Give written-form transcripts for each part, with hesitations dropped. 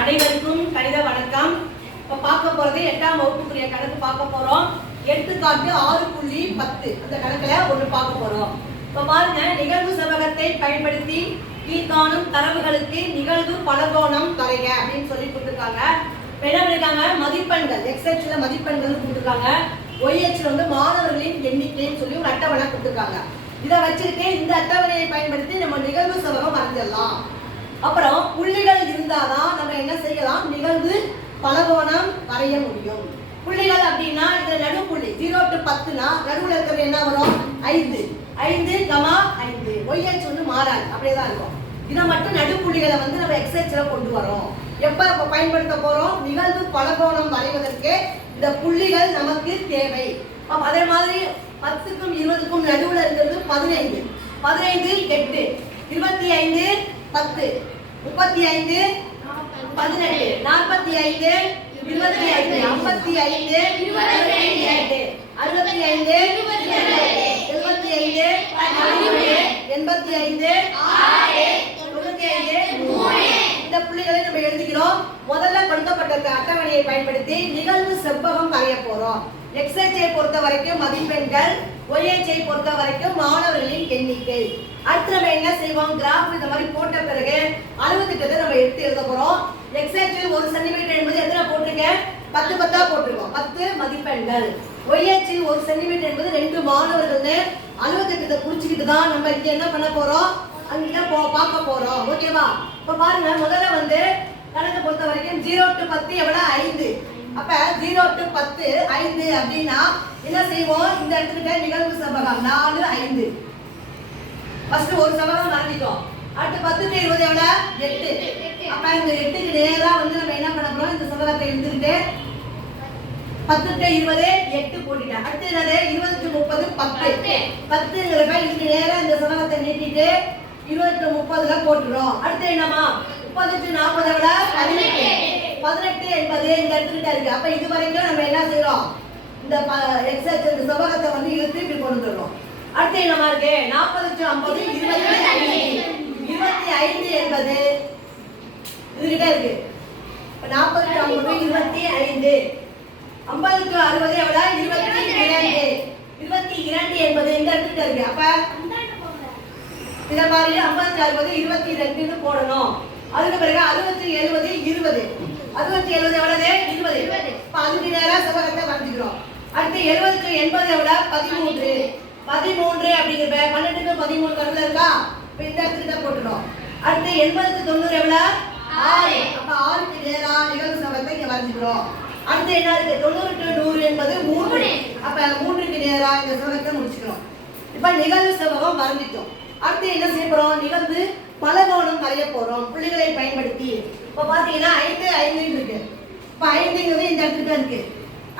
அனைவருக்கும் கணித வணக்கம். இப்போ பார்க்க போகிறது 8ஆம் வகுப்புக்குரிய கணக்கு பார்க்க போகிறோம். எடுத்துக்காட்டு 6.10 அந்த கணக்கில் ஒன்று பார்க்க போகிறோம். இப்போ பாருங்க, நிகழ்வு செவ்வகத்தை பயன்படுத்தி கீழ்காணும் தரவுகளுக்கு நிகழ்வு பலகோணம் வரைக அப்படின்னு சொல்லி கொடுத்துருக்காங்க. என்ன பண்ணிருக்காங்க, மதிப்பெண்கள் எக்ஸ்எச்ல மதிப்பெண்கள் கொடுத்துருக்காங்க. ஒய்எச்ல வந்து மாணவர்களின் எண்ணிக்கைன்னு சொல்லி ஒரு அட்டவணை கொடுத்துருக்காங்க. இதை வச்சுக்கிட்டு இந்த அட்டவணையை பயன்படுத்தி நம்ம நிகழ்வு செவ்வகம் வரைஞ்சிடலாம். அப்புறம் புள்ளிகள் இருந்தாதான் நம்ம என்ன செய்யலாம், நிகழ்வு பலகோணம் வரைய முடியும். புள்ளிகள் அப்படின்னா இதுல நடுப்புள்ளி 0 to 10னா நடுவுல இருக்கிறது என்ன வரும், 5 5, 5. ஒய்எச் வந்து மாறாது, அப்படியேதான் இருக்கும். இதை மட்டும் நடுப்புள்ளிகளை வந்து நம்ம எக்ஸ்எச்ல கொண்டு வரோம். எப்ப பயன்படுத்த போறோம், நிகழ்வு பலகோணம் வரைவதற்கு இந்த புள்ளிகள் நமக்கு தேவை. அதே மாதிரி 10க்கும் 20க்கும் நடுவுல இருக்கிறது 15 15 8 25 10 35 18 45 25 55 28 65 75 85 இந்த புள்ளிகளை நம்ம எழுதிக்கிறோம். முதல்ல கொடுக்கப்பட்ட அட்டவணையை பயன்படுத்தி நிகழ்வு செவ்வகம் வரைய போறோம். எக்ஸ்எச்ஐ பொறுத்த வரைக்கும் மதிப்பெண்கள், ஒய்எச்ஐ பொறுத்த வரைக்கும் மாணவர்களின் எண்ணிக்கை. அடுத்து நம்ம என்ன செய்வோம், கிராஃப் இந்த மாதிரி போட்ட பிறகு அளவு திட்டத்தை நம்ம எடுத்து எழுத போறோம். எக்ஸ்எச்சில் 1 சென்டிமீட்டர் என்பது எத்தனை போட்டிருக்கேன், 10 10 போட்டிருக்கோம், 10 மதிப்பெண்கள். ஒய்எச்சில் 1 சென்டிமீட்டர் என்பது 2 மாணவர்கள். அளவு திட்டத்தை குறிச்சுக்கிட்டு தான் நம்ம இங்க என்ன பண்ண போறோம், அங்க பார்க்க போறோம். ஓகேவா? இப்ப பாருங்க, முதல்ல வந்து கணக்கு பொறுத்த வரைக்கும் 0 to 10 எவ்வளவு, 5. அப்ப 0 to 10 5 அப்படின்னா என்ன செய்வோம், இந்த இடத்துக்கிட்ட நிகழ்வு செவ்வகம் 4 5. ஃபர்ஸ்ட் ஒரு செவ்வகம் வரைஞ்சிட்டோம். அடுத்து 10 to 20 எவ்வளவு, 8. அப்ப இந்த 8க்கு நேரா வந்து நம்ம என்ன பண்ண போறோம், இந்த செவ்வகத்தை எடுத்துக்கிட்டு 10 to 20 8 போட்டுட்டேன். அடுத்து என்னது, 20 to 30 10 10ங்கிறப்ப இதுக்கு நேரா இந்த செவ்வகத்தை நீட்டிட்டு 20 to 30ல போட்டுறோம். அடுத்து என்னமா, 30 to 40 எவ்வளவு, 18 என்பது இந்த இடத்துக்கிட்ட இருக்கு. அப்ப இது வரைக்கும் நம்ம என்ன செய்யறோம், இந்த எக்ஸ்எச் இந்த செவ்வகத்தை வந்து இழுத்து இப்படி கொண்டு வந்துடுறோம். அடுத்து என்னமா இருக்கு, 40 to 50 25 என்பது இதுகிட்ட இருக்கு. 40 to 50 25, 50 to 60 எவ்வளவு, 22 என்பது இந்த இடத்துக்கிட்ட இருக்கு. அப்ப இத மாதிரி 50 60 22ன்னு போடணும். அதுக்கு பிறகு 60 70 20 60 70 எவ்வளவு, 20. இப்ப அதுக்கு நேரா செவ்வகத்தை வரைஞ்சிக்கிறோம். அடுத்து 70 to 80 எவ்வளவு, 13 13 அப்படிங்கிற 12 to 13 கருத்துல இருக்கா. இப்ப இந்த இடத்துக்கு போட்டுறோம். அடுத்து 80 to 90 எவ்வளவு, 6. அப்ப 6க்கு நேரா நிகழ்வு செவ்வகத்தை இங்க வரைஞ்சிக்கிறோம். அடுத்து என்ன இருக்கு, 90 to 100 என்பது 3. அப்ப 3க்கு நேரா இந்த செவ்வகத்தை முடிச்சுக்கிறோம். இப்ப நிகழ்வு செவ்வகம் வரைஞ்சிட்டோம். அடுத்து என்ன செய்ய போறோம், நிகழ்வு பலகோணம் வரைய போறோம் புள்ளிகளை பயன்படுத்தி. இப்ப பாத்தீங்கன்னா 5 5 இருக்கு. இப்ப 5ங்கிறது இந்த இடத்துல இருக்கு.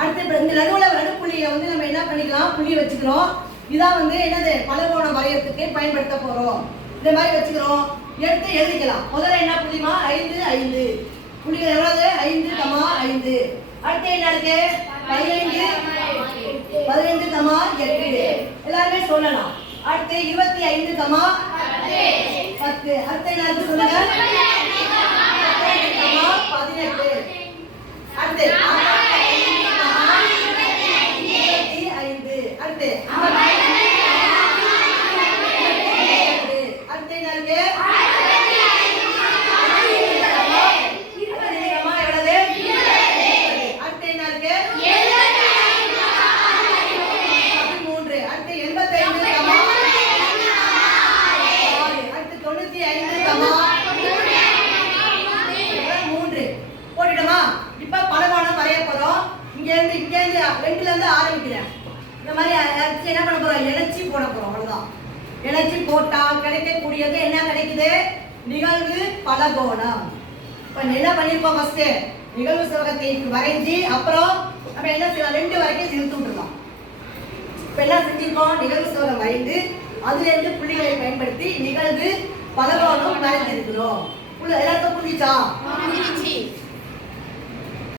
அடுத்து இந்த நடுவுல நடுப்புள்ளியை வந்து நம்ம என்ன பண்ணிக்கலாம், புள்ளி வச்சுக்கிறோம். இதான் வந்து என்னது, பலகோணம் வரையறதுக்கு பயன்படுத்த போறோம். இந்த மாதிரி வச்சுக்கிறோம், எடுத்து எழுதிக்கலாம். முதல்ல என்ன புள்ளிமா, 5 5 புள்ளிகள் எவ்வளவு, 5 5. அடுத்து என்ன இருக்கு, 15 8 எல்லாருமே சொல்லலாம். அடுத்து 25 10. அடுத்து என்ன இருக்கு சொல்லுங்க, 18. அடுத்து 25. அடுத்து என்ன இருக்கு, ரெண்டுல இருந்து ஆரம்பிக்கிறேன். இந்த மாதிரி என்ன பண்ண போறோம், இணைச்சி போட போறோம். அவ்வளவுதான். இணைச்சி போட்டா கிடைக்கக்கூடியது என்ன கிடைக்குது, நிகழ்வு பலகோணம். இப்ப என்ன பண்ணிருக்கோம், ஃபர்ஸ்ட் நிகழ்வு செவ்வகத்தை வரைஞ்சி அப்புறம் நம்ம என்ன செய்யலாம், 2 வரைக்கும் இழுத்து விட்டுருக்கோம். இப்ப என்ன செஞ்சிருக்கோம், நிகழ்வு செவ்வகம் வரைந்து அதுல இருந்து புள்ளிகளை பயன்படுத்தி நிகழ்வு பலகோணம் வரைஞ்சிருக்கிறோம். எல்லாருக்கும் புரிஞ்சிச்சா?